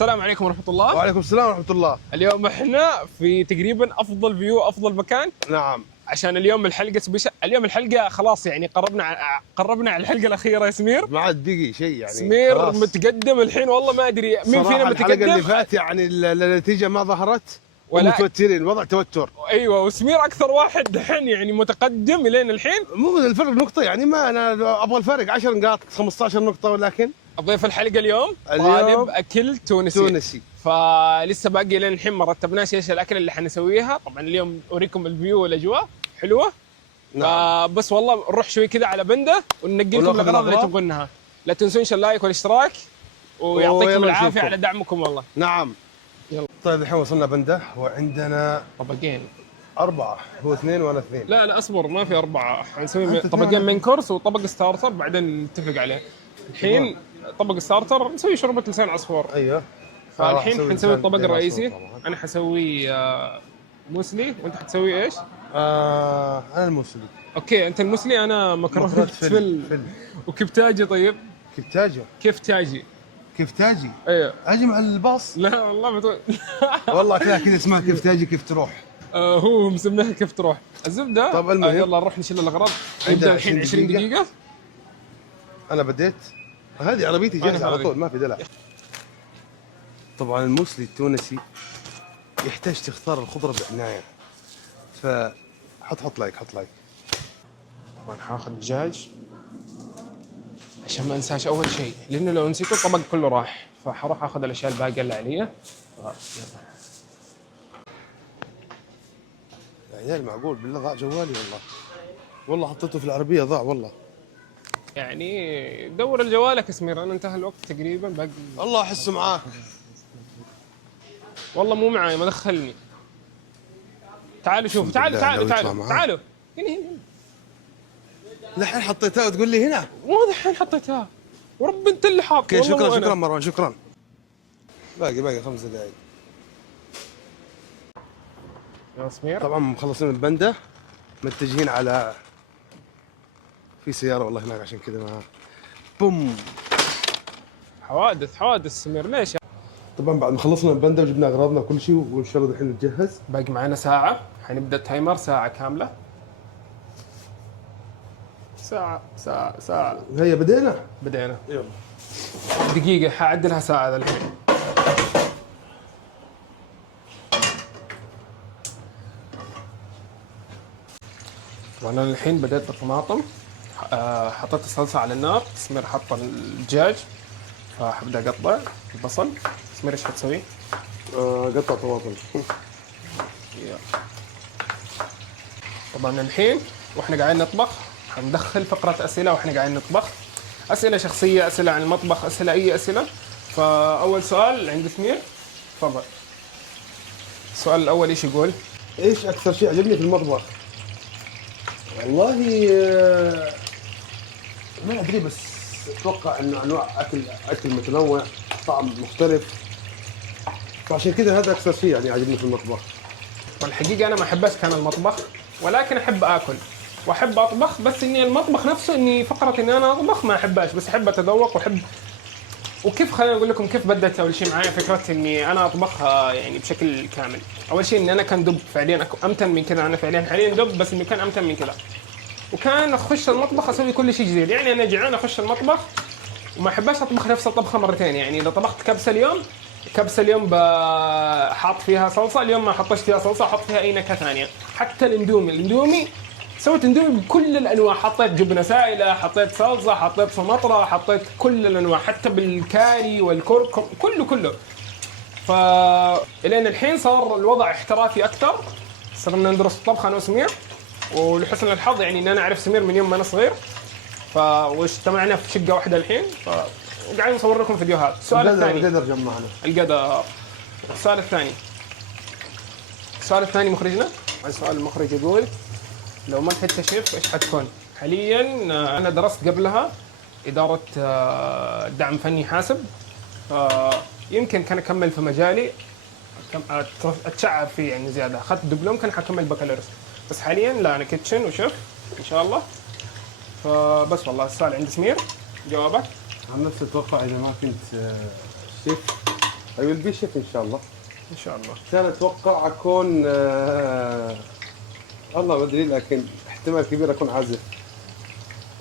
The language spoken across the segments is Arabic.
السلام عليكم ورحمة الله. وعليكم السلام ورحمة الله. اليوم احنا في تقريبا افضل فيو، افضل مكان. نعم. عشان اليوم الحلقة اليوم الحلقة خلاص يعني قربنا على الحلقة الأخيرة يا سمير. ما عاد بقي شيء يعني. سمير خلاص. متقدم الحين، والله ما ادري مين فينا متقدم. الحلقة اللي فات يعني النتيجة ما ظهرت ومتوترين، وضع توتر. ايوه، وسمير اكثر واحد الحين يعني متقدم الين الحين. مو من الفرق نقطة يعني، ما انا ابغى الفرق 10 نقاط 15 نقطة، ولكن ضيف الحلقة اليوم طالب اكل تونسي. فلسه باقي لين الحين ما رتبناش ايش الاكل اللي حنسويها. طبعا اليوم اوريكم الفيو والاجواء حلوه. نعم. بس والله نروح شوي كذا على بنده وننقي لكم الاغراض اللي تبغونها. لا تنسون اللايك والاشتراك، ويعطيكم العافيه على دعمكم والله. نعم. يلا. طيب الحين وصلنا بنده وعندنا طبقين. 4، هو 2 وانا 2. لا اصبر، ما في 4، حنسوي طبقين من كورس وطبق ستارتر بعدين نتفق عليه. الحين طبق ستارتر نسوي شوربه لسان عصفور. ايوه. فالحين حنسوي الطبق الرئيسي. انا حسوي موسلي، وانت حتسوي ايش؟ انا الموسلي. اوكي، انت الموسلي، انا مكرونه فل. وكيف طيب؟ كيف تاجي؟ ايوه. اجي مع الباص؟ لا والله ما والله كذا اسمها كيف تاجي كيف تروح. هو مسميها كيف تروح. الزبده. طب المهم يلا نروح نشيل الاغراض. نبدا الحين 20 دقيقة. انا بديت. هذه عربيتي جاهزه على طول، ما في دلع. طبعا الموسلي التونسي يحتاج تختار الخضره بعنايه، حط لايك. طبعا حاخذ دجاج عشان ما انساش اول شيء، لانه لو نسيته الطبق كله راح. فحروح اخذ الاشياء الباقيه اللي علي. يا عيال معقول بالله ضاع جوالي والله حطيته في العربيه ضاع والله. يعني دور جوالك يا سمير، انا انتهى الوقت تقريبا باقي. الله احسه معاك. والله مو معاي، ما دخلني. تعالوا شوف، تعالوا هنا. الحين حطيتها وتقول لي هنا؟ مو الحين حطيتها، ورب انت اللي حاط. اوكي شكرا مروان، شكرا. باقي 5 دقائق يا سمير. طبعا مخلصين من البنده، متجهين على في سياره والله هناك، عشان كذا ما بوم. حوادث سمير ليش؟ طبعا بعد ما خلصنا البنده وجبنا اغراضنا وكل شيء، وان شاء الله الحين نتجهز. باقي معنا ساعه، حنبدا التايمر ساعه كامله. ساعه. هيا بدينا. يلا دقيقه حاعدلها ساعه الحين. وانا الحين بدأت بالطماطم. حطيت الصلصه على النار. سمير حط الدجاج، فحبدا اقطع البصل. سمير ايش حتسوي؟ قطع طماطم. طبعا الحين واحنا قاعدين نطبخ حندخل فقره اسئله، واحنا قاعدين نطبخ اسئله شخصيه، اسئله عن المطبخ، اي اسئله. فاول سؤال عند سمير، تفضل. السؤال الاول ايش يقول؟ ايش اكثر شيء عجبني في المطبخ؟ والله ما ادري، بس اتوقع انه انواع اكل متنوع، طعم مختلف، فعشان كذا هذا اكثر شيء يعني عجبني في المطبخ. والحقيقه انا ما احبش كان المطبخ، ولكن احب اكل واحب اطبخ. بس اني المطبخ نفسه، اني فقره اني انا اطبخ ما احبهاش، بس احب اتذوق وكيف خليني اقول لكم كيف بدات اول شيء معايا فكره اني انا اطبخها يعني بشكل كامل. اول شيء اني انا كان دب فعليا امتن من كذا. انا فعليا حاليا دب، بس انه كان امتن من كذا. وكان اخش المطبخ اسوي كل شيء جديد. يعني انا جيعان اخش المطبخ وما احبش اطبخ نفس الطبخه مرتين. يعني اذا طبخت كبسه اليوم حاط فيها صلصه، اليوم ما حطيت فيها صلصه، احط فيها اي نكهه ثانيه. حتى الاندومي سويت اندومي بكل الانواع، حطيت جبنه سائله، حطيت صلصه، حطيت سمطره، حطيت كل الانواع، حتى بالكاري والكركم كله. فالين الحين صار الوضع احترافي اكثر. صرنا ندرس الطبخ انا وسمير، ولحسن الحظ يعني ان انا اعرف سمير من يوم ما انا صغير. واجتمعنا في شقه واحده الحين، وقاعدين نصور لكم فيديوهات. السؤال الثاني القدر جمعنا. السؤال الثاني مخرجنا. السؤال المخرج يقول: لو ما كنت شيف ايش حتكون؟ حاليا انا درست قبلها اداره دعم فني حاسب. يمكن كان اكمل في مجالي، اتشعب فيه يعني زياده. اخذت دبلوم، كان حكمل بكالوريوس. بس حاليا لا، انا كيتشن وشيف ان شاء الله. فبس والله السؤال عند سمير. جوابك؟ عن نفسي اتوقع اذا ما كنت شيف I will be chef ان شاء الله. ان شاء الله. انا اتوقع اكون والله ما ادري، لكن احتمال كبير اكون عازف،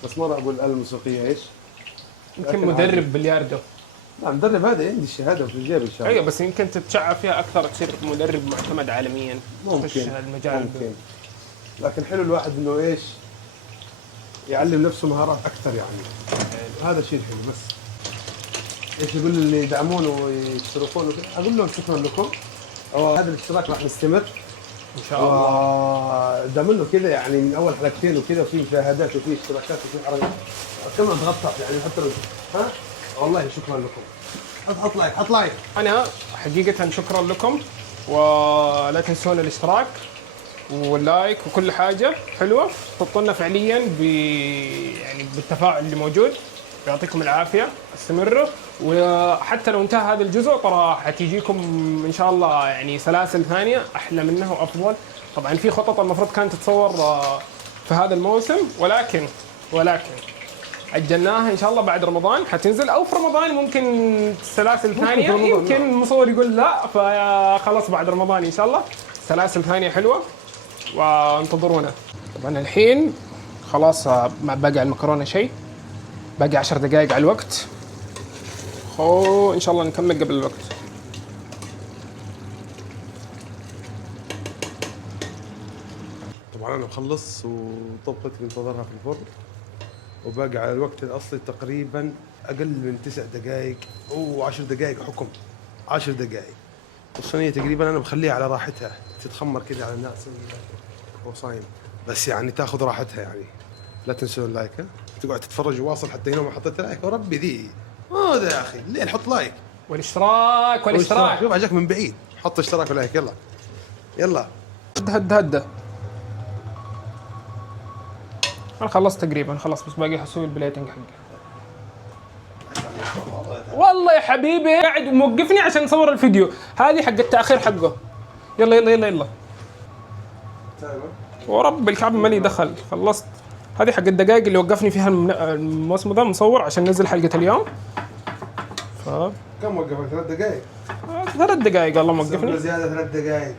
بس ما راح اقول الآلة الموسيقية ايش. يمكن لكن مدرب عازف. بلياردو. لا مدرب هذا عندي الشهادة في الجيب ان شاء الله. ايوه بس يمكن تتشعب فيها اكثر، تصير مدرب معتمد عالميا. تخش ممكن هالمجال. ممكن. لكن حلو الواحد انه ايش يعلم نفسه مهارات اكثر يعني. هذا شيء حلو. بس ايش يقول اللي يدعمونه ويشتركون وكذا، اقول لهم شكرا لكم. هذا الاشتراك راح يستمر ان شاء الله. دام انه كذا يعني من اول حلقتين وكذا، وفي مشاهدات وفي اشتراكات وفي حركات كمان ضغطت يعني حتى لو ها. والله شكرا لكم. حط لايك حط لايك. انا حقيقه شكرا لكم، ولا تنسون الاشتراك واللايك وكل حاجه حلوه تحطونا فعليا يعني بالتفاعل اللي موجود. يعطيكم العافيه، استمروا. وحتى لو انتهى هذا الجزء ترى حتيجيكم ان شاء الله يعني سلاسل ثانيه احلى منه وافضل. طبعا في خطط المفروض كانت تتصور في هذا الموسم، ولكن اجلناها ان شاء الله بعد رمضان حتنزل، او في رمضان ممكن سلاسل ثانيه. يمكن المصور يقول لا، فخلاص بعد رمضان ان شاء الله سلاسل ثانيه حلوه وانتظرونا. طبعا الحين خلاص ما باقي على المكرونه شيء، باقي 10 دقائق على الوقت. ان شاء الله نكمل قبل الوقت. طبعا انا مخلص وطبختي منتظرها في الفرن، وباقي على الوقت الاصلي تقريبا اقل من 9 دقائق او 10 دقائق حكم. 10 دقائق. والصينيه تقريبا انا مخليها على راحتها تتخمر كذا على الناس هو صايم، بس يعني تاخذ راحتها يعني. لا تنسوا اللايك، ها تقعد تتفرج واصل حتى هنا ما حطيت لايك، وربي ذي هذا يا اخي الليل حط لايك والاشتراك. شوف اجاك من بعيد، حط اشتراك ولايك. يلا يلا. هد انا خلصت تقريبا، خلاص بس باقي اسوي البليتنج حقي. والله يا حبيبي قاعد موقفني عشان نصور الفيديو، هذه حق التاخير حقه. يلا يلا يلا يلا. ورب الكعب مالي دخل. خلصت. هذه حق الدقائق اللي وقفني فيها الموسم ده مصور عشان ننزل حلقة اليوم. كم وقفك؟ 3 دقائق؟ 3 دقائق الله موقفني. زيادة 3 دقائق.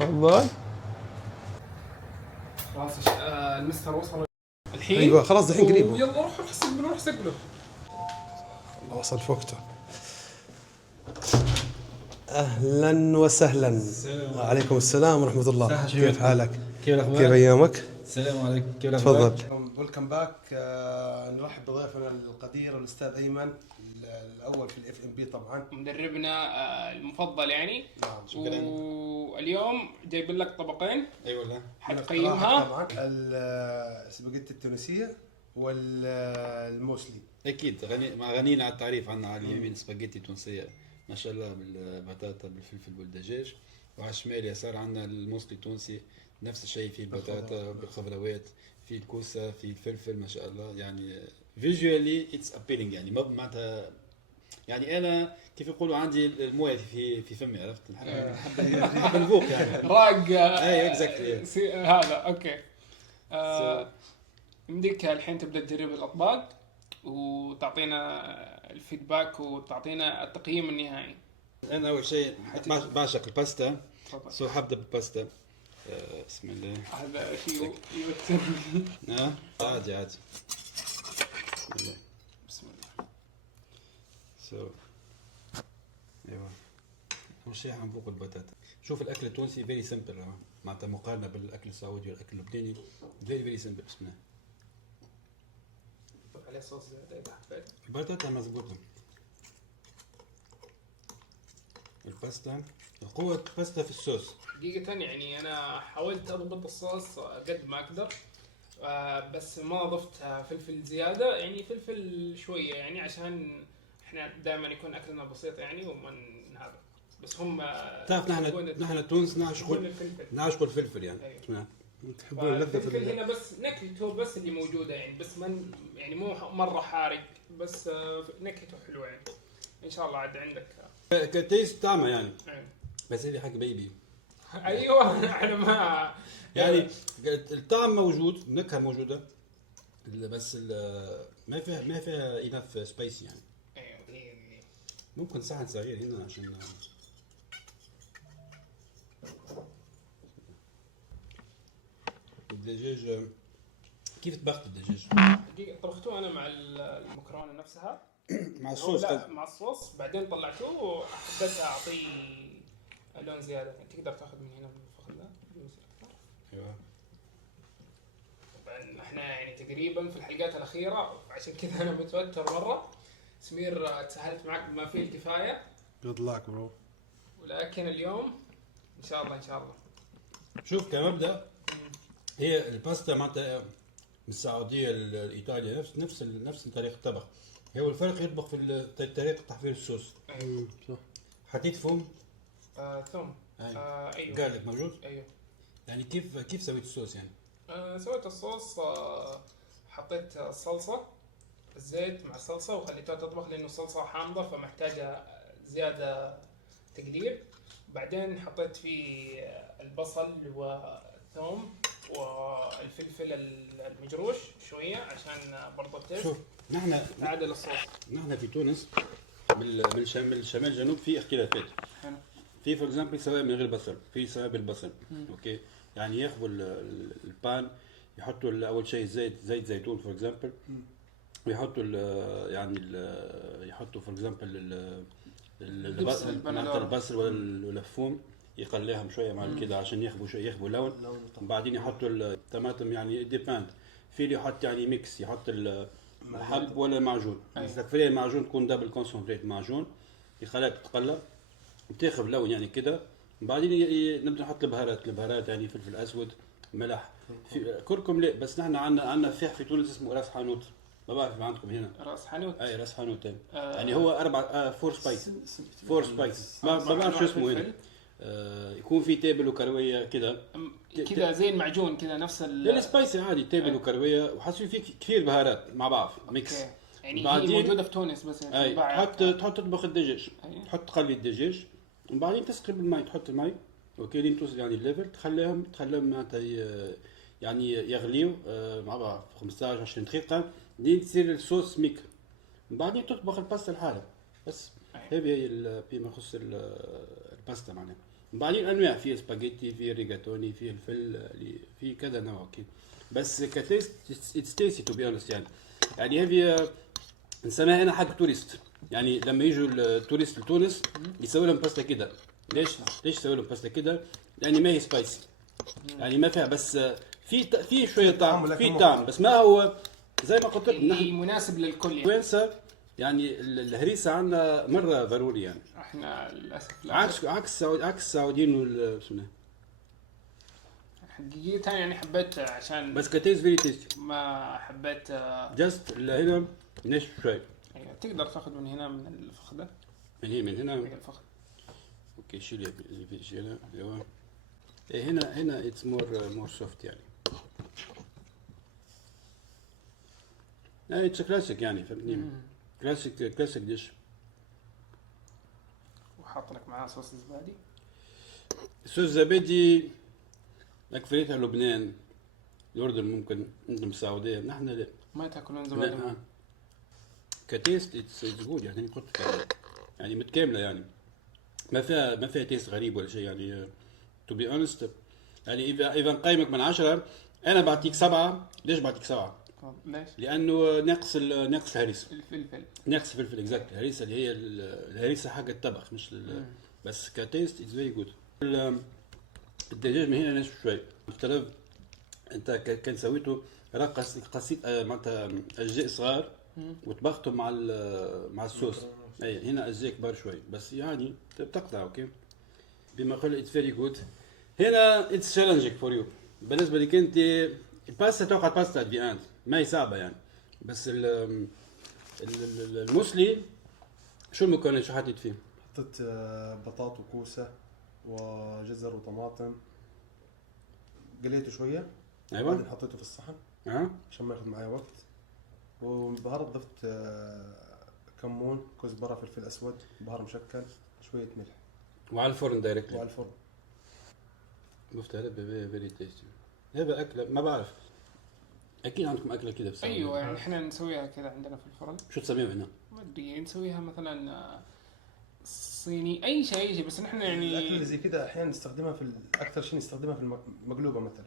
تفضل. خلاص المستر وصل الحين. ايوه خلاص الحين قريب. يلا روح احسب له. وصل في وقته. اهلا وسهلا. وعليكم السلام ورحمه الله. كيف حالك؟ كيف الاخبار؟ كيف ايامك؟ السلام عليكم، كيف الاخبار؟ تفضل. ويلكم باك. نرحب بضيفنا القدير الاستاذ ايمن، الاول في الاف ام بي طبعا، مدربنا المفضل يعني. نعم شكرا. واليوم جايبين لك طبقين. اي والله. حتقيمها. طبعا السباجيتي التونسيه والموسلي. اكيد غنينا على التعريف عنا على اليمين سباجيتي تونسيه ما شاء الله بالبطاطا بالفلفل والدجاج، وعلى الشمال يسار عنا الموسلي التونسي نفس الشيء، في البطاطا بالخضروات، في الكوسه، في الفلفل ما شاء الله. يعني فيجوالي اتس ابيلينج، يعني معناتها يعني انا كيف يقولوا عندي المويه في فمي، عرفت؟ نحب نذوق يعني. راق. اي اكزاكتلي. هذا اوكي. يمديك الحين تبدا تجرب الاطباق وتعطينا الفيدباك وتعطينا التقييم النهائي. انا اول شيء بعشق الباستا، سو حبدا بالباستا. بسم الله. هذا شيء يوترني. عادي عادي. بسم الله. بسم الله. سو ايوه اول شيء حنذوق البطاطا. شوف الاكل التونسي فيري سمبل، معناتها مقارنه بالاكل السعودي والاكل اللبناني فيري سمبل. بسم الله. عليه صوص زياده. البطاطا مزبوطه. الباستا قوة الباستا في الصوص. حقيقة يعني أنا حاولت أضبط الصوص قد ما أقدر، بس ما ضفت فلفل زيادة، يعني فلفل شوية يعني عشان إحنا دائما يكون أكلنا بسيط يعني ومن هذا. بس هم تعرف نحن تونس نعشق الفلفل يعني. أيوه. تحبون لذة الفلفل هنا بس نكهته بس اللي موجودة يعني، بس من يعني مو مرة حارق، بس نكهته حلوة يعني. إن شاء الله عاد عندك. كتيست طعمه يعني. أيوه. بس هذه حق بيبي. ايوه احنا ما يعني الطعم موجود، النكهه موجوده، بس ما فيها انف سبايسي يعني. ايوه. ممكن صحن صغير هنا عشان الدجاج. كيف طبخت الدجاج؟ دقيقة طبختوه انا مع المكرونة نفسها. مع هو الصوص لا مع الصوص، بعدين طلعتوه وحبيت اعطيه لون زيادة. يعني تقدر تاخذ من هنا من الفخذ ده يصير اكثر. ايوه. طبعا احنا يعني تقريبا في الحلقات الاخيرة، عشان كذا انا متوتر مرة. سمير تساهلت معك بما فيه الكفاية، جود لاك برو. ولكن اليوم ان شاء الله ان شاء الله. شوف كمبدأ، هي الباستا معناتها من السعودية لإيطاليا نفس طريقة الطبخ. هو الفرق يطبخ في طريقة تحضير الصوص. ايوه. صح. حطيت ثوم. ثم ايوه. جارليك موجود. ايوه. يعني كيف سويت الصوص يعني؟ سويت الصوص، حطيت الصلصة، الزيت مع الصلصة وخليتها تطبخ لأنه الصلصة حامضة فمحتاجة زيادة تقليب. بعدين حطيت فيه البصل والثوم والفلفل المجروش شوية عشان برضه التيست شوف نحن تعادل الصوص. نحن في تونس من الشمال الجنوب في اختلافات. حلو. في فور اكزامبل سواء من غير بصل، في سواء بالبصل. اوكي، يعني ياخذوا البان، يحطوا اول شيء زيت زيتون فور اكزامبل، ويحطوا يحطوا فور اكزامبل البصل ولا الثوم، يقليهم شويه مع كده عشان ياخذوا لون. وبعدين يحطوا الطماطم، يعني ديباند. في اللي يحط يعني ميكس، يحط الحب ولا معجون. تكفي المعجون تكون دبل كونسنتريت معجون، يخليها تتقلى بتاخذ لون يعني كده. وبعدين نبدا نحط البهارات يعني فلفل اسود، ملح، في كركم. لا بس نحن عندنا فيح في تونس اسمه راس حانوت، ما بعرف عندكم هنا. راس حانوت. اي راس حانوت. يعني هو فور سبايس ما بعرف شو اسمه هنا. يكون في تيبل وكرويه كده زي المعجون كده نفس السبايسي عادي، تيبل وكرويه، وحاسين فيه كثير بهارات مع بعض ميكس. يعني هي موجوده في تونس بس يعني تحط تطبخ الدجاج. تحط تقلي الدجاج وبعدين تسقي بالماء، تحط الماء اوكي لين توصل يعني الليفل، تخليهم معناتها يعني يغليوا مع بعض 15 20 دقيقه لين تصير الصوص ميك. وبعدين تطبخ الباستا لحالها بس. هذه هي فيما يخص الباستا معناها. وبعدين انواع، في سباجيتي، في ريجاتوني، في الفل، في كذا نوع اوكي. بس كتيست اتس تيستي تو بي اونست يعني هذه نسميها انا حق توريست. يعني لما يجوا التوريست لتونس يسوي لهم باستا كده. ليش يسوي لهم باستا كده؟ لان ما هي سبايسي، يعني ما فيها، بس في شويه طعم، في طعم، بس ما هو زي ما قلت لك نحن مناسب للكل يعني. وينسى يعني الهريسه عندنا مره ضروري يعني. احنا للاسف لا. عكس السعوديين والسنة. حقيقة يعني حبيت عشان بس كتيز فيري تيستي. ما حبيت جاست هنا نشف شوي. ايوه تقدر تاخذ من هنا من الفخذ ده. من هنا من الفخذ. اوكي شيل اللي في شيله. ايوه هنا اتس مور سوفت يعني. اتس كلاسيك يعني، فهمتني؟ كلاسيك ديش. وحاط لك معاه صوص زبادي. صوص زبادي اكثريتها لبنان، الاردن، ممكن عندهم السعوديه، نحن لا. ما تاكلون زبادي؟ لا. كتيست اتس جود يعني، قلت يعني متكامله يعني، ما فيها تيست غريب ولا شيء يعني. تو بي اونست يعني اذا نقيمك من 10 انا بعطيك 7. ليش بعطيك 7؟ ليش؟ لانه ناقص الهريسه. الفلفل. ناقص الفلفل اكزاكت. الهريسه اللي هي الهريسه حق الطبخ مش بس كتيست اتس فيري جود. الدجاج من هنا نشف شوي. افترض انت كان سويته قصيت معناتها اجزاء صغار وطبختهم مع الصوص. اي هنا اجزاء كبار شوي بس يعني بتقطع اوكي. بما قلت اتس فيري جود. هنا اتس تشالنجينج فور يو. بالنسبه لك انت الباستا توقع الباستا دي انت ما هي صعبه يعني. بس الموسلي شو المكونات شو حطيت فيه؟ حطيت بطاط وكوسه وجزر وطماطم، قليته شويه. ايوه بعدين حطيته في الصحن عشان ما ياخذ معي وقت. والبهارات ضفت كمون، كزبره، فلفل اسود، بهار مشكل، شويه ملح. وعلى الفرن دايركتلي. وعلى الفرن. شفت هذا فيري تيستي. هذا اكله ما بعرف، اكيد عندكم اكله كده ايوه يعني احنا نسويها كده عندنا في الفرن. شو تسميها هنا؟ ما ادري، نسويها مثلا صيني اي شيء بس نحن الاكل اللي يعني زي كذا احيانا نستخدمها اكثر شيء نستخدمها في المقلوبه مثلا.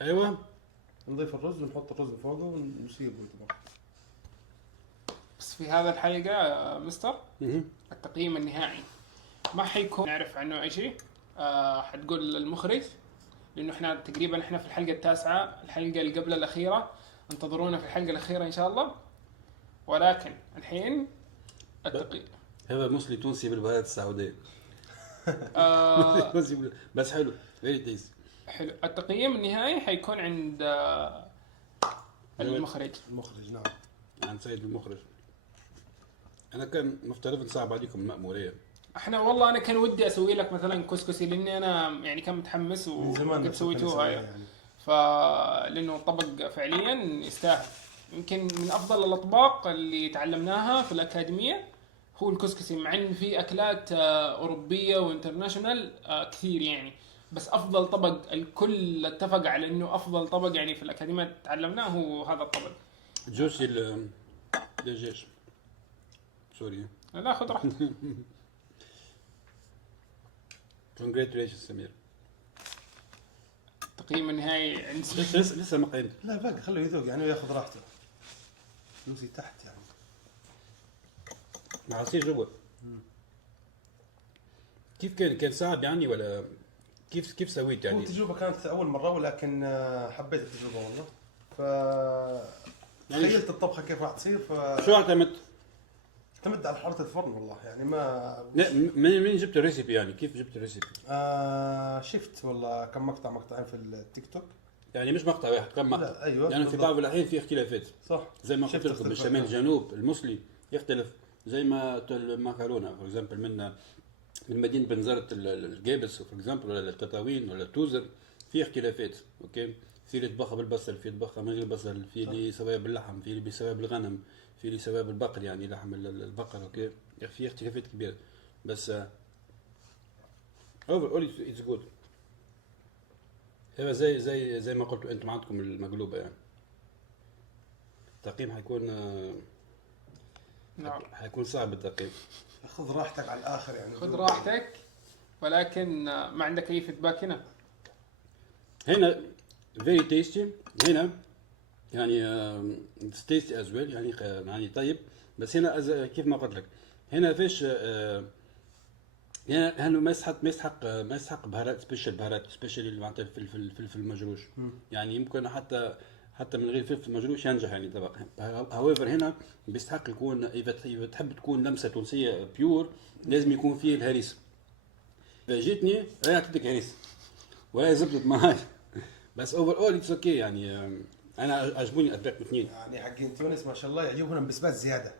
ايوه نضيف الرز ونحط الرز فوقه ونسيبه يطبخ. بس في هذا الحلقه مستر مهم. التقييم النهائي ما حيكون نعرف عنه اي شيء. حتقول المخرج لانه احنا تقريبا احنا في الحلقه التاسعه، الحلقه اللي قبل الاخيره، انتظرونا في الحلقه الاخيره ان شاء الله. ولكن الحين التقييم هذا مسلي تونسي بالبهارات السعوديه. آه بس حلو فيري تيست. حلو. التقييم النهائي حيكون عند المخرج. نعم. عن سيد المخرج. انا كان مفترض نصعب عليكم المأموريه. احنا والله انا كان ودي اسوي لك مثلا كسكسي لاني انا يعني كان متحمس من زمان وقد نفسه سويتوها كان يعني. يعني. لانه الطبق فعليا يستاهل. يمكن من افضل الاطباق اللي تعلمناها في الاكاديميه هو الكسكسي، مع ان في اكلات اوروبيه وانترناشونال كثير يعني، بس افضل طبق الكل اتفق على انه افضل طبق يعني في الاكاديميه تعلمناه هو هذا الطبق. جوسي الدجاج. سوري. لا خذ راحتك. كونجراتيوليشن سمير. التقييم النهائي عند لسه ما قيمت. لا باقي خليه يذوق يعني وياخذ راحته. فلوسي تحت يعني. مع عصير جوا. كيف كان صعب يعني ولا كيف سويت هو يعني؟ التجربه كانت اول مره ولكن حبيت التجربه والله. يعني تخيلت الطبخه كيف راح تصير شو اعتمدت؟ اعتمد على حراره الفرن والله يعني ما لا من جبت الريسيبي يعني كيف جبت الريسيبي؟ شفت والله كم مقطعين في التيك توك. يعني مش مقطع واحد كم مقطع؟ لا ايوه يعني في بعض الاحيان في اختلافات. صح زي ما قلت شفت لكم اختلافات. الشمال الجنوب المصلي يختلف. زي ما المكرونه فور اكزامبل من مدينه بنزرت الجابس فور اكزامبل ولا التطاوين ولا التوزر في اختلافات. اوكي في اللي يطبخها بالبصل، في يطبخها من غير بصل، في اللي يسويها باللحم، في اللي بيسويها بالغنم، في اللي يسويها بالبقر يعني لحم البقر. اوكي في اختلافات كبيره بس overall it's good. هذا زي ما قلتوا انتم عندكم المقلوبه يعني. التقييم نعم. حيكون صعب التقييم. خذ راحتك على الاخر يعني. خذ راحتك ولكن ما عندك اي فيدباك هنا. هنا very tasty. هنا يعني it's tasty as well يعني طيب. بس هنا كيف ما قلت لك هنا فيش يعني ما يسحق بهارات سبيشال اللي معناتها الفلفل المجروش. يعني يمكن حتى من غير فلفل مجروش ينجح يعني طبق. هاويفر هنا بيستحق يكون اذا تحب تكون لمسه تونسيه بيور لازم يكون فيه الهريسه. فجيتني هي اعطيتك هريسه وهي زبطت معاي بس اوفر اول اتس اوكي يعني. انا عجبوني الاطباق الاثنين يعني حقين تونس ما شاء الله يعجبهم بسبات زياده.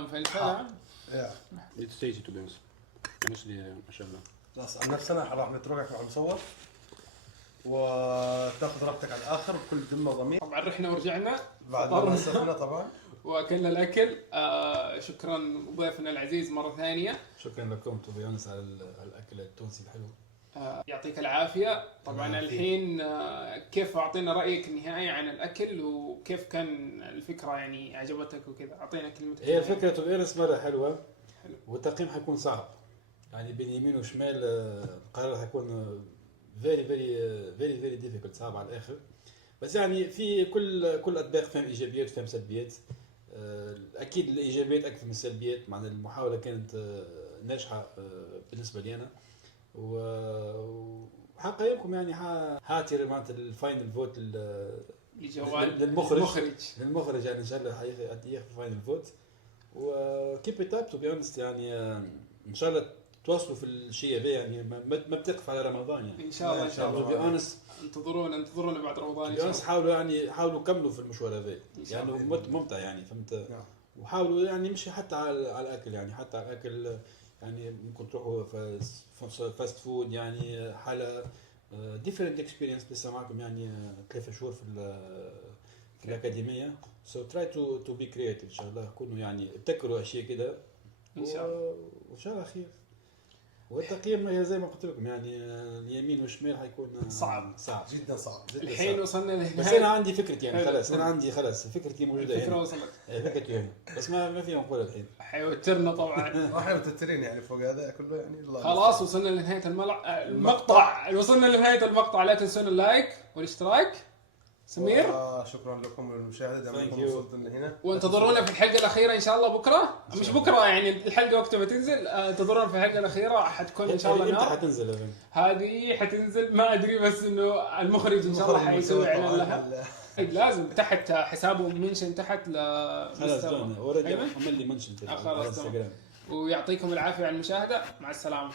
مفلفله. اتس تيستي تو بينس مسلي ما شاء الله. خلاص عن نفسنا راح نتركك مع المصور وتاخذ راحتك على الاخر بكل ذمه وضمير. طبعا رحنا ورجعنا بعد ما نصفنا طبعا واكلنا الاكل. شكرا ضيفنا العزيز مره ثانيه. شكرا لكم تو بيونس على الاكل التونسي الحلو. يعطيك العافيه. طبعا الحين كيف اعطينا رايك النهائي عن الاكل وكيف كان الفكره يعني عجبتك وكذا. اعطينا كلمتك. هي الفكره تو بيونس مره حلوه والتقييم حيكون صعب يعني بين يمين وشمال. القرار حيكون فيري ديفيكولت صعب على الاخر. بس يعني في كل اطباق فيهم ايجابيات وفيهم سلبيات. اكيد الايجابيات اكثر من السلبيات. مع المحاوله كانت ناجحه بالنسبه لي انا وحقيقكم يعني حاعطي معناتها الفاينل فوت للمخرج يعني ان شاء الله ياخذ الفاينل فوت. وكيب ات اب تو بي اونست يعني ان شاء الله تواصلوا في الشيء هذا يعني ما بتقف على رمضان يعني ان شاء الله. ان شاء الله تو بي اونست انتظرونا بعد رمضان. ان شاء الله حاولوا كملوا في المشوار هذا يعني ممتع يعني فهمت. وحاولوا يعني نمشي حتى على الاكل يعني حتى على الاكل يعني ممكن تروحوا فاست فود يعني حاله ديفرنت اكسبيرينس. لسه معكم يعني 3 شهور في الأكاديمية. So try to be creative إن شاء الله. كونوا يعني ابتكروا أشياء كده إن شاء الله. وإن شاء الله خير. والتقييم زي ما قلت لكم يعني اليمين والشمال حيكون صعب. جدا صعب. الحين صعب. وصلنا لنهاية. بس انا عندي فكرتي يعني حلو. خلاص انا عندي خلاص فكرتي موجوده الفكرة هنا. وصلت. فكرتي هنا بس ما فيها نقولها الحين. حيوترنا طبعا. احنا متوترين يعني فوق هذا كله يعني الله خلاص وصلنا لنهاية المقطع. وصلنا لنهاية المقطع. لا تنسون اللايك والاشتراك. سمير شكرا لكم للمشاهده Thank دامكم you. وصلتوا لهنا. وانتظرونا في الحلقة الأخيرة إن شاء الله بكرة. مش بكرة يعني الحلقة وقت ما تنزل. انتظرونا في الحلقة الأخيرة حتكون إن شاء الله انت نار. حتنزل يا بنت. هذه حتنزل ما أدري بس إنه المخرج إن شاء الله حيسوي إعلان لها. لازم تحت حسابه منشن تحت خلاص جونا اوريدي أيمن. عمل لي منشن في خلاص تمام. الانستغرام. ويعطيكم العافية على المشاهدة. مع السلامة.